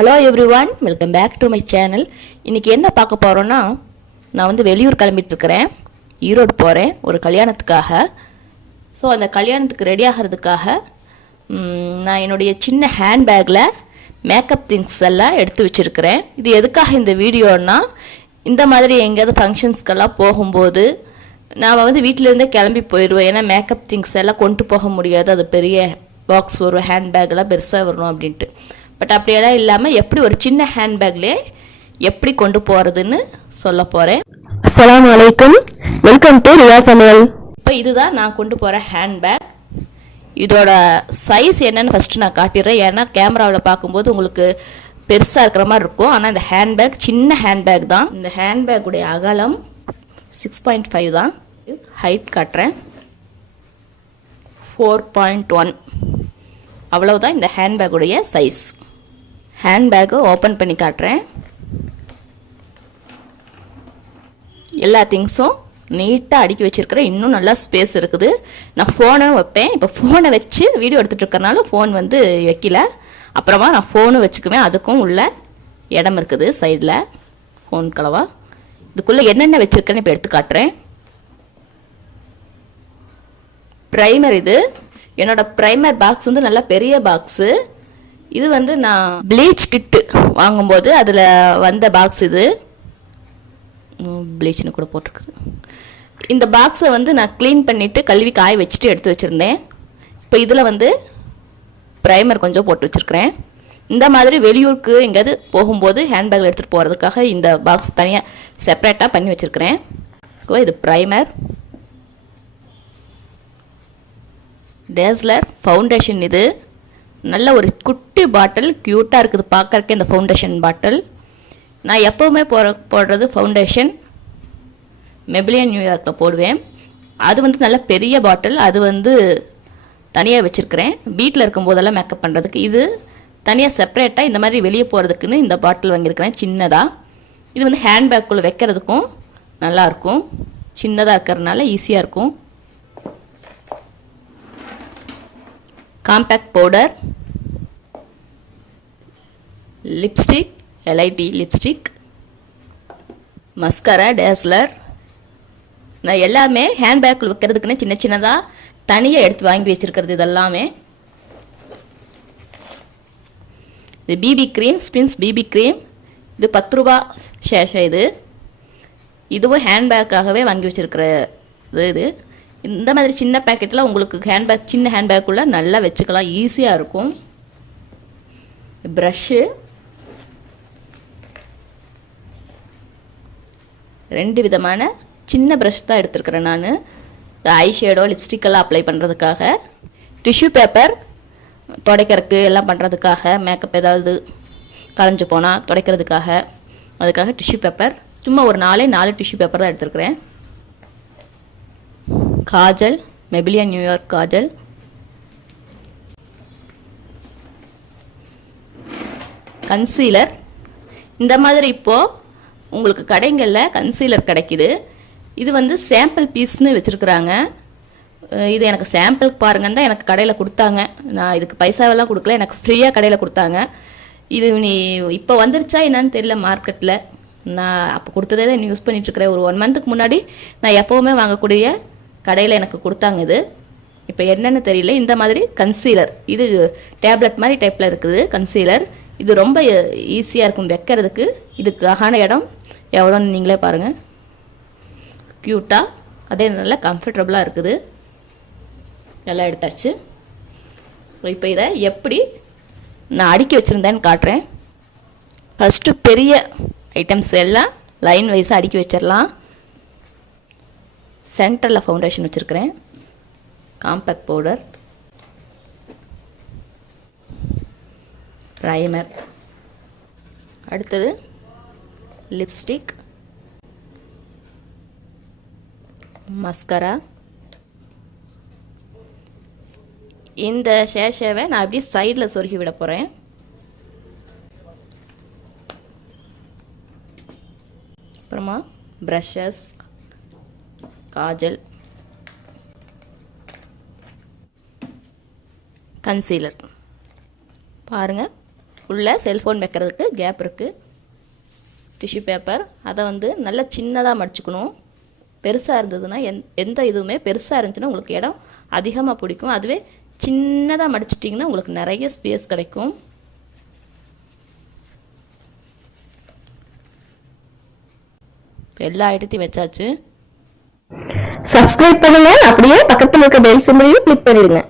Hello everyone, welcome back to my channel. இன்றைக்கி என்ன பார்க்க போகிறோன்னா, நான் வந்து வெளியூர் கிளம்பிட்டு இருக்கிறேன். ஈரோடு போகிறேன் ஒரு கல்யாணத்துக்காக. ஸோ அந்த கல்யாணத்துக்கு ரெடி ஆகிறதுக்காக நான் என்னுடைய சின்ன ஹேண்ட்பேக்கில் மேக்கப் திங்ஸ் எல்லாம் எடுத்து வச்சுருக்கிறேன். இது எதுக்காக இந்த வீடியோன்னா, இந்த மாதிரி எங்கேயாவது ஃபங்க்ஷன்ஸ்க்கெல்லாம் போகும்போது நான் வந்து வீட்டிலேருந்தே கிளம்பி போயிடுவேன். ஏன்னா மேக்கப் திங்ஸ் எல்லாம் கொண்டு போக முடியாது, அது பெரிய பாக்ஸ் வரும், ஹேண்ட்பேக்கெல்லாம் பெருசாக வரணும் அப்படின்ட்டு. பட் அப்படியெல்லாம் இல்லாமல் எப்படி ஒரு சின்ன ஹேண்ட்பேக்லேயே எப்படி கொண்டு போகிறதுன்னு சொல்ல போகிறேன். அஸ்ஸலாமு அலைக்கும், வெல்கம் டு ரியா சமையல். இப்போ இதுதான் நான் கொண்டு போகிற ஹேண்ட்பேக். இதோட சைஸ் என்னன்னு ஃபஸ்ட்டு நான் காட்டிடுறேன். ஏன்னா கேமராவில் பார்க்கும்போது உங்களுக்கு பெருசாக இருக்கிற மாதிரி இருக்கும். ஆனால் இந்த ஹேண்ட்பேக் சின்ன ஹேண்ட்பேக் தான். இந்த ஹேண்ட்பேக்குடைய அகலம் 6.5 தான். ஹைட் காட்டுறேன் 4.1. அவ்வளவுதான் இந்த ஹேண்ட்பேக்குடைய சைஸ். ஹேண்ட்பேக்கை ஓப்பன் பண்ணி காட்டுறேன். எல்லா திங்ஸும் நீட்டாக அடுக்கி வச்சுருக்கிறேன். இன்னும் நல்லா ஸ்பேஸ் இருக்குது. நான் ஃபோனை வைப்பேன். இப்போ ஃபோனை வச்சு வீடியோ எடுத்துகிட்டு இருக்கிறனால ஃபோன் வந்து வைக்கல. அப்புறமா நான் ஃபோனு வச்சுக்குவேன். அதுக்கும் உள்ள இடம் இருக்குது சைடில் ஃபோன் கலவா. இதுக்குள்ளே என்னென்ன வச்சுருக்கேன்னு இப்போ எடுத்து காட்டுறேன். ப்ரைமர், இது என்னோட ப்ரைமர் பாக்ஸ் வந்து நல்லா பெரிய பாக்ஸு. இது வந்து நான் ப்ளீச் கிட்டு வாங்கும்போது அதில் வந்த பாக்ஸ். இது ப்ளீச்னு கூட போட்டிருக்குது. இந்த பாக்ஸை வந்து நான் க்ளீன் பண்ணிவிட்டு கழுவி காய வச்சுட்டு எடுத்து வச்சுருந்தேன். இப்போ இதில் வந்து ப்ரைமர் கொஞ்சம் போட்டு வச்சுருக்கிறேன். இந்த மாதிரி வெளியூருக்கு எங்கேயாவது போகும்போது ஹேண்ட்பேக்கில் எடுத்துகிட்டு போகிறதுக்காக இந்த பாக்ஸ் தனியாக செப்ரேட்டாக பண்ணி வச்சுருக்கிறேன். இது ப்ரைமர். Dazzler foundation. இது நல்ல ஒரு குட்டி பாட்டில், க்யூட்டாக இருக்குது பார்க்கறக்கே இந்த ஃபவுண்டேஷன் பாட்டில். நான் எப்போவுமே போடுறது ஃபவுண்டேஷன் மெபிலியன் நியூயார்க்கில் போடுவேன். அது வந்து நல்ல பெரிய பாட்டில். அது வந்து தனியாக வச்சுருக்கிறேன் வீட்டில் இருக்கும்போதெல்லாம் மேக்கப் பண்ணுறதுக்கு. இது தனியாக செப்பரேட்டாக இந்த மாதிரி வெளியே போகிறதுக்குன்னு இந்த பாட்டில் வாங்கியிருக்கிறேன் சின்னதாக. இது வந்து ஹேண்ட்பேக்குள்ளே வைக்கிறதுக்கும் நல்லாயிருக்கும். சின்னதாக இருக்கிறதுனால ஈஸியாக இருக்கும். Compact powder, lipstick, LID lipstick, mascara, dazzler. நான் எல்லாமே ஹேண்ட்பேக்கில் வைக்கிறதுக்குன்னு சின்ன சின்னதாக தனியாக எடுத்து வாங்கி வச்சுருக்கிறது. இதெல்லாமே இது BP cream, spins BP cream. இது 10 ரூபா சேஷம். இதுவும் ஹேண்ட்பேக்காகவே வாங்கி வச்சுருக்கிற இது. இந்த மாதிரி சின்ன பேக்கெட்டில் உங்களுக்கு ஹேண்ட்பேக், சின்ன ஹேண்ட்பேக்குள்ளே நல்லா வச்சுக்கலாம், ஈஸியாக இருக்கும். ப்ரஷ்ஷு 2 விதமான சின்ன ப்ரஷ் தான் எடுத்துருக்கிறேன் நான். ஐ ஷேடோ, லிப்ஸ்டிக்கெல்லாம் அப்ளை பண்ணுறதுக்காக. டிஷ்யூ பேப்பர் துடைக்கிறதுக்கு எல்லாம் பண்ணுறதுக்காக, மேக்கப் ஏதாவது கலைஞ்சு போனால் துடைக்கிறதுக்காக, அதுக்காக டிஷ்யூ பேப்பர். சும்மா ஒரு 4 டிஷ்யூ பேப்பர் தான் எடுத்துருக்கிறேன். காஜல், மெபிலியன் நியூயார்க் காஜல். கன்சீலர். இந்த மாதிரி இப்போது உங்களுக்கு கடைங்களில் கன்சீலர் கிடைக்கிது. இது வந்து சாம்பிள் பீஸ்னு வச்சுருக்குறாங்க. இது எனக்கு சாம்பிள் பாருங்கன்னு தான் எனக்கு கடையில் கொடுத்தாங்க. நான் இதுக்கு பைசாவெல்லாம் கொடுக்கல, எனக்கு ஃப்ரீயாக கடையில் கொடுத்தாங்க. இது நீ இப்போ வந்துருச்சா என்னன்னு தெரியல மார்க்கெட்டில். நான் அப்போ கொடுத்ததே தான் யூஸ் பண்ணிகிட்ருக்கிறேன். ஒரு 1 மந்த்துக்கு முன்னாடி நான் எப்போவுமே வாங்கக்கூடிய கடையில் எனக்கு கொடுத்தாங்க இது. இப்போ என்னென்னு தெரியல. இந்த மாதிரி கன்சீலர், இது டேப்லெட் மாதிரி டைப்பில் இருக்குது கன்சீலர். இது ரொம்ப ஈஸியாக இருக்கும் வைக்கிறதுக்கு. இதுக்கு அகான இடம் எவ்வளோன்னு நீங்களே பாருங்கள். க்யூட்டாக, அதே நல்லா கம்ஃபர்டபுளாக இருக்குது. எல்லாம் எடுத்தாச்சு. ஸோ இப்போ இதை எப்படி நான் அடுக்கி வச்சுருந்தேன்னு காட்டுறேன். ஃபஸ்ட்டு பெரிய ஐட்டம்ஸ் எல்லாம் லைன் வைஸாக அடுக்கி வச்சிடலாம். சென்டரில் ஃபவுண்டேஷன் வச்சுருக்கிறேன். காம்பேக்ட் பவுடர், ப்ரைமர், அடுத்தது லிப்ஸ்டிக், மஸ்காரா. இந்த ஷேஷேவை நான் அப்படியே சைடில் சொருகி விட போகிறேன். அப்புறமா ப்ரஷஸ், காஜல், கன்சீலர். பாருங்கள் உள்ள செல்ஃபோன் வைக்கிறதுக்கு கேப் இருக்குது. டிஷ்யூ பேப்பர் அதை வந்து நல்லா சின்னதாக மடிச்சுக்கணும். பெருசாக இருந்ததுன்னா எந்த இதுவுமே பெருசாக இருந்துச்சுன்னா உங்களுக்கு இடம் அதிகமாக பிடிக்கும். அதுவே சின்னதாக மடிச்சிட்டிங்கன்னா உங்களுக்கு நிறைய ஸ்பேஸ் கிடைக்கும். எல்லா ஐட்டத்தையும் வச்சாச்சு. சப்ஸ்கிரைப் பண்ணுங்க, அப்படியே பக்கத்துல இருக்க பெல் சிம்பலையும் கிளிக் பண்ணிடுங்க.